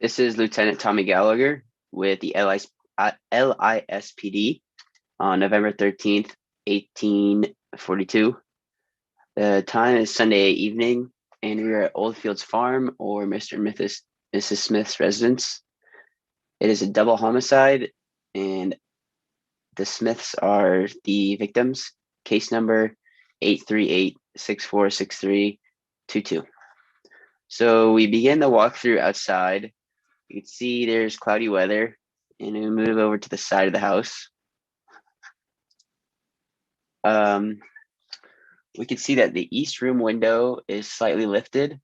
This is Lieutenant Tommy Gallagher with the LISPD on November 13th, 1842. The time is Sunday evening, and we are at Oldfields Farm or Mr. and Mrs. Smith's residence. It is a double homicide, and the Smiths are the victims. Case number 838-646322. So we begin the walkthrough outside. You can see there's cloudy weather, and we move over to the side of the house. We can see that the east room window is slightly lifted.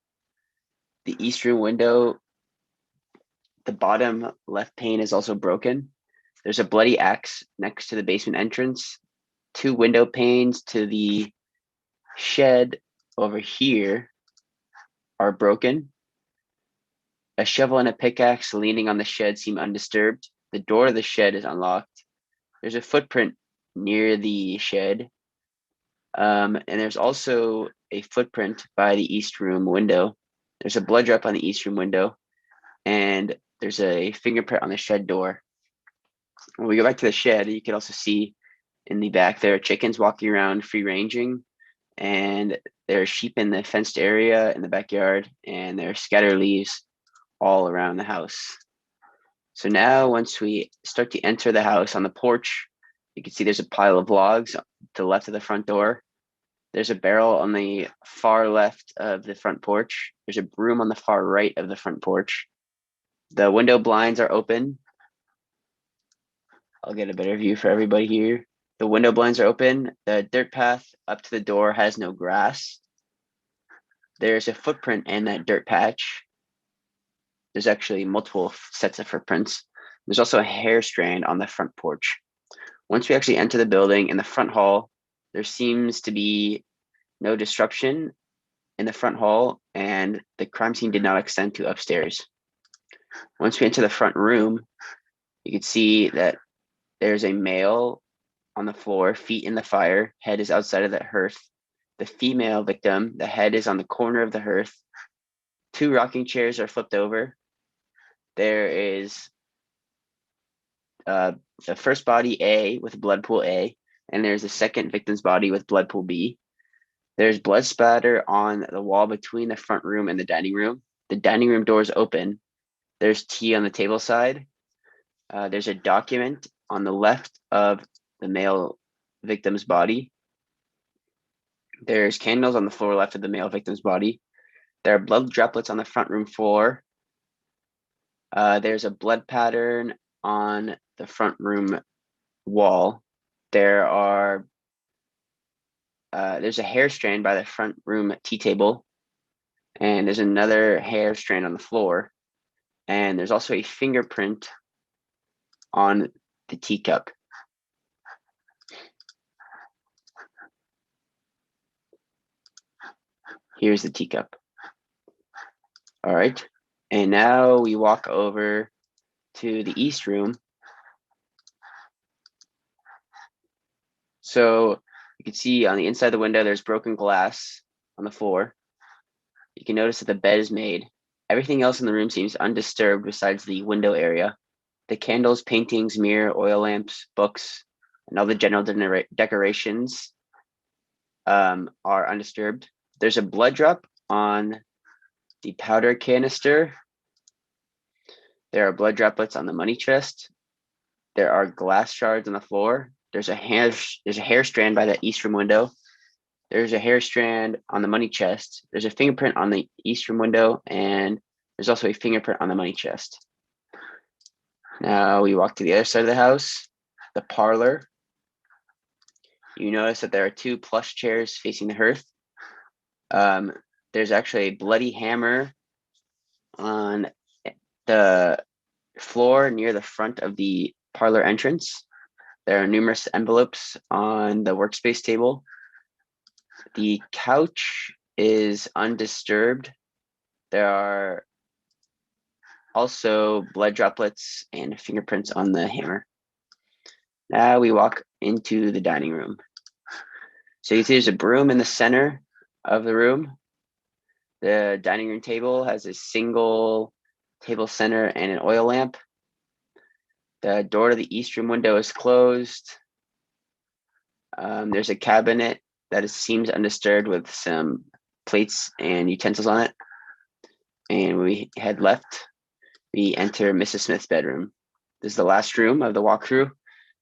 The east room window, the bottom left pane is also broken. There's a bloody axe next to the basement entrance. Two window panes to the shed over here are broken. A shovel and a pickaxe leaning on the shed seem undisturbed. The door of the shed is unlocked. There's a footprint near the shed. And there's also a footprint by the east room window. There's a blood drop on the east room window, and there's a fingerprint on the shed door. When we go back to the shed, you can also see in the back there are chickens walking around free ranging, and there are sheep in the fenced area in the backyard, and there are scattered leaves all around the house. So now once we start to enter the house on the porch, you can see there's a pile of logs to the left of the front door. There's a barrel on the far left of the front porch. There's a broom on the far right of the front porch. The window blinds are open. I'll get a better view for everybody here. The window blinds are open. The dirt path up to the door has no grass. There's a footprint in that dirt patch. There's actually multiple sets of footprints. There's also a hair strand on the front porch. Once we actually enter the building in the front hall, there seems to be no disruption in the front hall, and the crime scene did not extend to upstairs. Once we enter the front room, you can see that there's a male on the floor, feet in the fire, head is outside of the hearth. The female victim, the head is on the corner of the hearth. Two rocking chairs are flipped over. There is the first body A with blood pool A, and there's the second victim's body with blood pool B. There's blood spatter on the wall between the front room and the dining room. The dining room door is open. There's tea on the table side. There's a document on the left of the male victim's body. There's candles on the floor left of the male victim's body. There are blood droplets on the front room floor. There's a blood pattern on the front room wall. There's a hair strand by the front room tea table, and there's another hair strand on the floor, and there's also a fingerprint on the teacup. Here's the teacup. All right, and now we walk over to the east room. So you can see on the inside of the window, there's broken glass on the floor. You can notice that the bed is made. Everything else in the room seems undisturbed besides the window area. The candles, paintings, mirror, oil lamps, books, and all the general decorations are undisturbed. There's a blood drop on the powder canister. There are blood droplets on the money chest. There are glass shards on the floor. There's a hair strand by the east room window. There's a hair strand on the money chest. There's a fingerprint on the east room window, and there's also a fingerprint on the money chest. Now we walk to the other side of the house, the parlor. You notice that there are two plush chairs facing the hearth. There's actually a bloody hammer on the floor near the front of the parlor entrance. There are numerous envelopes on the workspace table. The couch is undisturbed. There are also blood droplets and fingerprints on the hammer. Now we walk into the dining room. So you see there's a broom in the center of the room. The dining room table has a single table center, and an oil lamp. The door to the east room window is closed. There's a cabinet that seems undisturbed with some plates and utensils on it. And when we head left, we enter Mrs. Smith's bedroom. This is the last room of the walkthrough.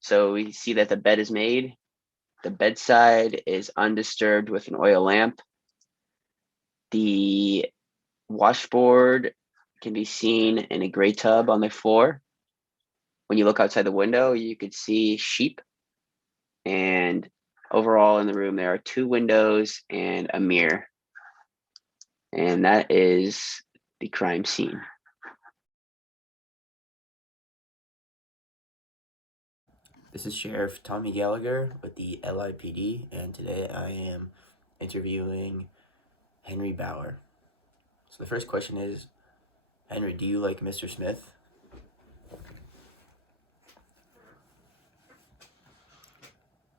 So we see that the bed is made. The bedside is undisturbed with an oil lamp. The washboard can be seen in a gray tub on the floor. When you look outside the window, you could see sheep. And overall in the room, there are 2 windows and a mirror. And that is the crime scene. This is Sheriff Tommy Gallagher with the LIPD, and today I am interviewing Henry Bauer. So the first question is, Henry, do you like Mr. Smith?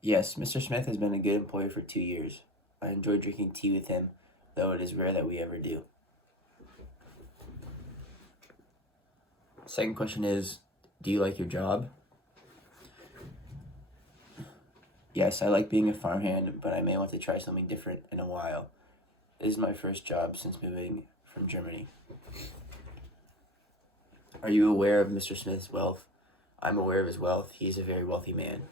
Yes, Mr. Smith has been a good employee for 2 years. I enjoy drinking tea with him, though it is rare that we ever do. Second question is, do you like your job? Yes, I like being a farmhand, but I may want to try something different in a while. This is my first job since moving from Germany. Are you aware of Mr. Smith's wealth? I'm aware of his wealth. He is a very wealthy man.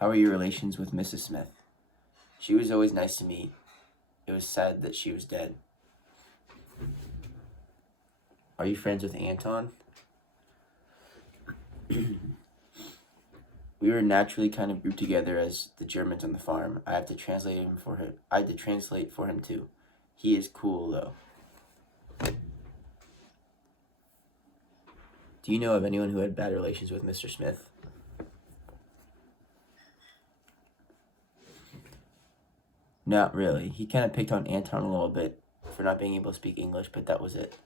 How are your relations with Mrs. Smith? She was always nice to me. It was sad that she was dead. Are you friends with Anton? We were naturally kind of grouped together as the Germans on the farm. I had to translate for him too. He is cool though. Do you know of anyone who had bad relations with Mr. Smith? Not really. He kind of picked on Anton a little bit for not being able to speak English, but that was it.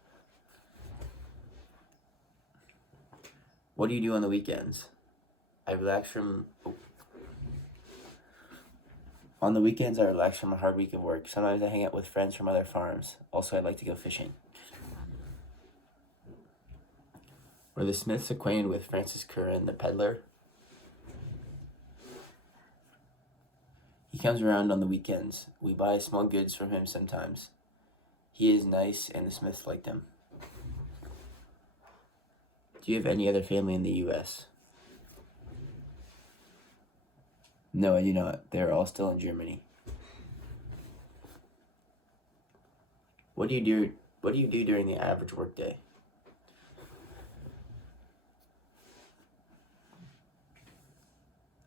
What do you do on the weekends? On the weekends, I relax from a hard week of work. Sometimes I hang out with friends from other farms. Also, I like to go fishing. Were the Smiths acquainted with Francis Curran, the peddler? He comes around on the weekends. We buy small goods from him sometimes. He is nice, and the Smiths liked him. Do you have any other family in the U.S.? No, I do not. They're all still in Germany. What do you do during the average workday?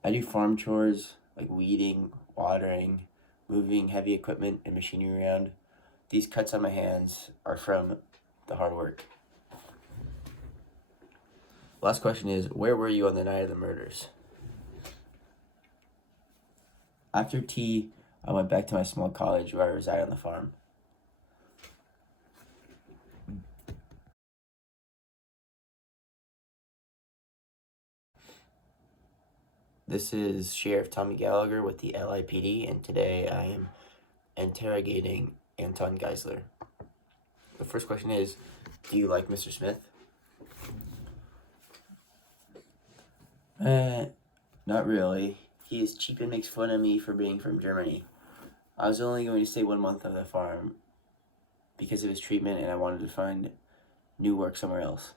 I do farm chores like weeding, watering, moving heavy equipment and machinery around. These cuts on my hands are from the hard work. Last question is, where were you on the night of the murders? After tea, I went back to my small cottage where I reside on the farm. This is Sheriff Tommy Gallagher with the LIPD, and today I am interrogating Anton Geisler. The first question is, do you like Mr. Smith? Not really. He is cheap and makes fun of me for being from Germany. I was only going to stay 1 month on the farm because of his treatment, and I wanted to find new work somewhere else.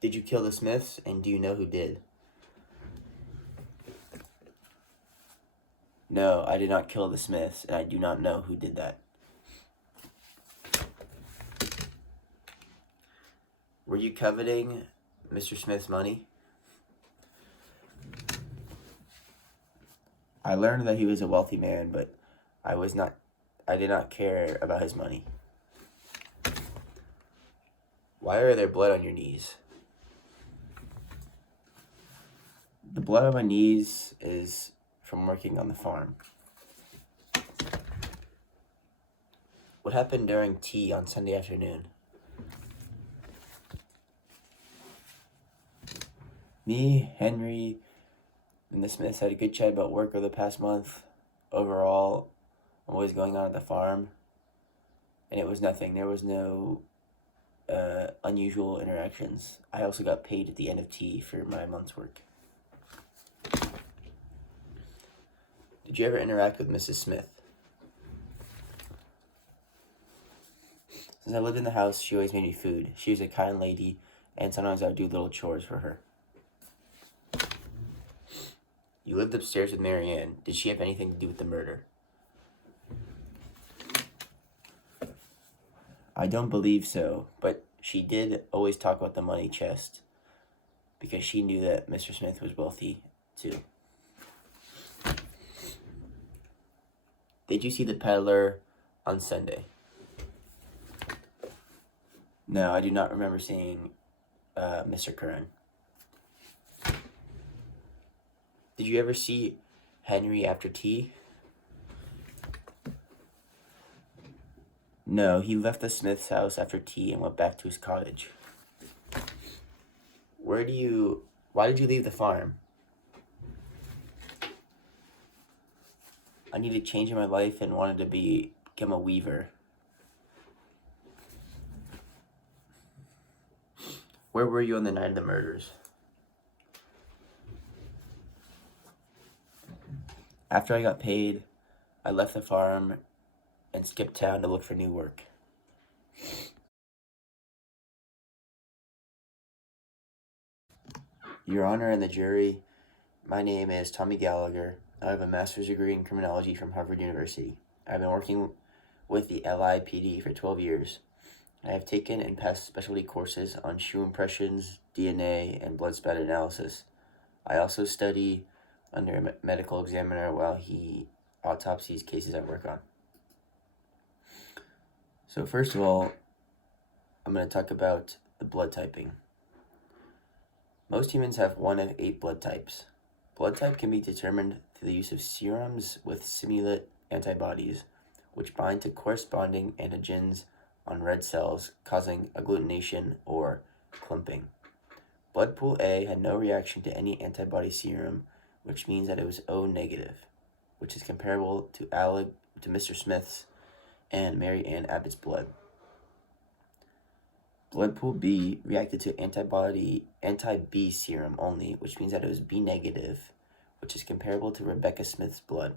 Did you kill the Smiths, and do you know who did? No, I did not kill the Smiths, and I do not know who did that. Were you coveting Mr. Smith's money? I learned that he was a wealthy man, but I did not care about his money. Why are there blood on your knees? The blood on my knees is from working on the farm. What happened during tea on Sunday afternoon? Me, Henry, and the Smiths had a good chat about work over the past month. overall, I'm always going on at the farm, and it was nothing. There was no unusual interactions. I also got paid at the end of T for my month's work. Did you ever interact with Mrs. Smith? Since I lived in the house, she always made me food. She was a kind lady, and sometimes I would do little chores for her. You lived upstairs with Mary Ann. Did she have anything to do with the murder? I don't believe so, but she did always talk about the money chest because she knew that Mr. Smith was wealthy too. Did you see the peddler on Sunday? No, I do not remember seeing Mr. Curran. Did you ever see Henry after tea? No, he left the Smith's house after tea and went back to his cottage. Why did you leave the farm? I needed change in my life and wanted to become a weaver. Where were you on the night of the murders? After I got paid, I left the farm and skipped town to look for new work. Your Honor and the jury, my name is Tommy Gallagher. I have a master's degree in criminology from Harvard University. I've been working with the LIPD for 12 years. I have taken and passed specialty courses on shoe impressions, DNA, and blood spatter analysis. I also study under a medical examiner while he autopsies cases I work on. So first of all, I'm going to talk about the blood typing. Most humans have one of 8 blood types. Blood type can be determined through the use of serums with simulate antibodies, which bind to corresponding antigens on red cells, causing agglutination or clumping. Blood pool A had no reaction to any antibody serum, which means that it was O negative, which is comparable to Mr. Smith's and Mary Ann Abbott's blood. Blood pool B reacted to anti-B serum only, which means that it was B negative, which is comparable to Rebecca Smith's blood.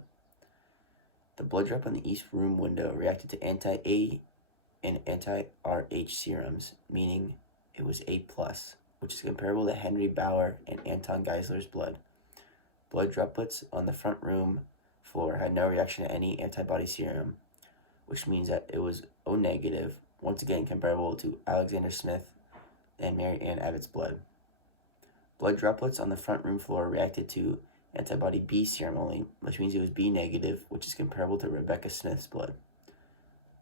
The blood drop on the East Room window reacted to anti-A and anti-RH serums, meaning it was A+, which is comparable to Henry Bauer and Anton Geisler's blood. Blood droplets on the front room floor had no reaction to any antibody serum, which means that it was O negative, once again comparable to Alexander Smith and Mary Ann Abbott's blood. Blood droplets on the front room floor reacted to antibody B serum only, which means it was B negative, which is comparable to Rebecca Smith's blood.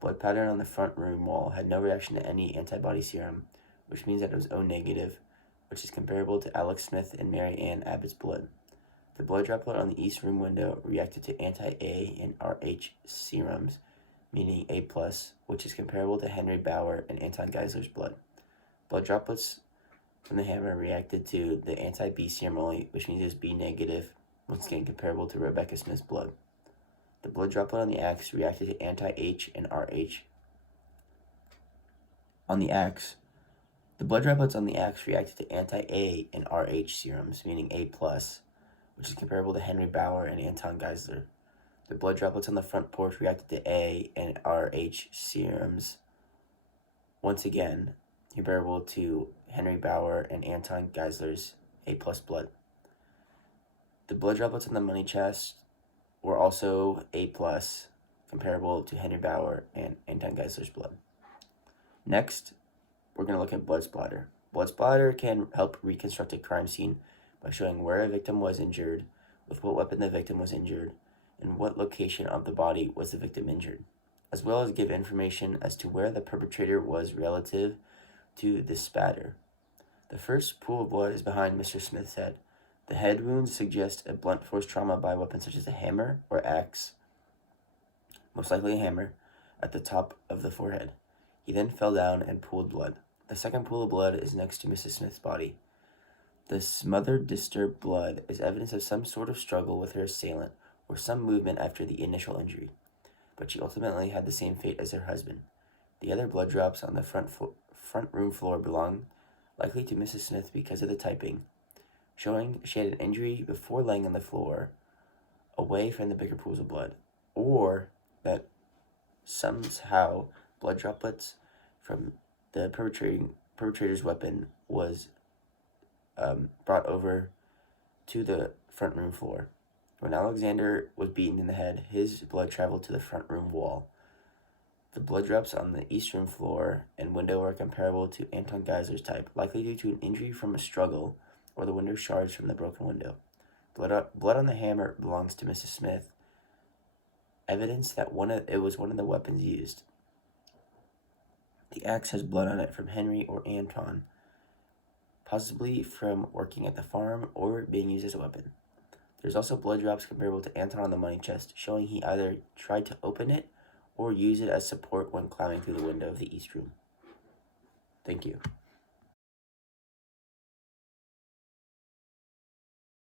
Blood pattern on the front room wall had no reaction to any antibody serum, which means that it was O negative, which is comparable to Alex Smith and Mary Ann Abbott's blood. The blood droplet on the East Room window reacted to anti-A and RH serums, meaning A+, which is comparable to Henry Bauer and Anton Geisler's blood. Blood droplets from the hammer reacted to the anti-B serum only, which means it was B negative, once again comparable to Rebecca Smith's blood. The blood droplet on the axe reacted to anti-H and RH. The blood droplets on the axe reacted to anti-A and RH serums, meaning A+, which is comparable to Henry Bauer and Anton Geisler. The blood droplets on the front porch reacted to A and RH serums, once again comparable to Henry Bauer and Anton Geisler's A+ blood. The blood droplets on the money chest were also A+, comparable to Henry Bauer and Anton Geisler's blood. Next, we're going to look at blood splatter. Blood splatter can help reconstruct a crime scene by showing where a victim was injured, with what weapon the victim was injured, and what location of the body was the victim injured, as well as give information as to where the perpetrator was relative to the spatter. The first pool of blood is behind Mr. Smith's head. The head wounds suggest a blunt force trauma by a weapon such as a hammer or axe, most likely a hammer, at the top of the forehead. He then fell down and pooled blood. The second pool of blood is next to Mrs. Smith's body. The smothered, disturbed blood is evidence of some sort of struggle with her assailant or some movement after the initial injury, but she ultimately had the same fate as her husband. The other blood drops on the front room floor belonged likely to Mrs. Smith because of the typing, showing she had an injury before laying on the floor away from the bigger pools of blood, or that somehow blood droplets from the perpetrator's weapon was brought over to the front room floor. When Alexander was beaten in the head, his blood traveled to the front room wall. The blood drops on the east room floor and window are comparable to Anton Geisler's type, likely due to an injury from a struggle or the window shards from the broken window. Blood on the hammer belongs to Mrs. Smith, evidence that it was one of the weapons used. The axe has blood on it from Henry or Anton, possibly from working at the farm or being used as a weapon. There's also blood drops comparable to Anton on the money chest, showing he either tried to open it or use it as support when climbing through the window of the east room. Thank you.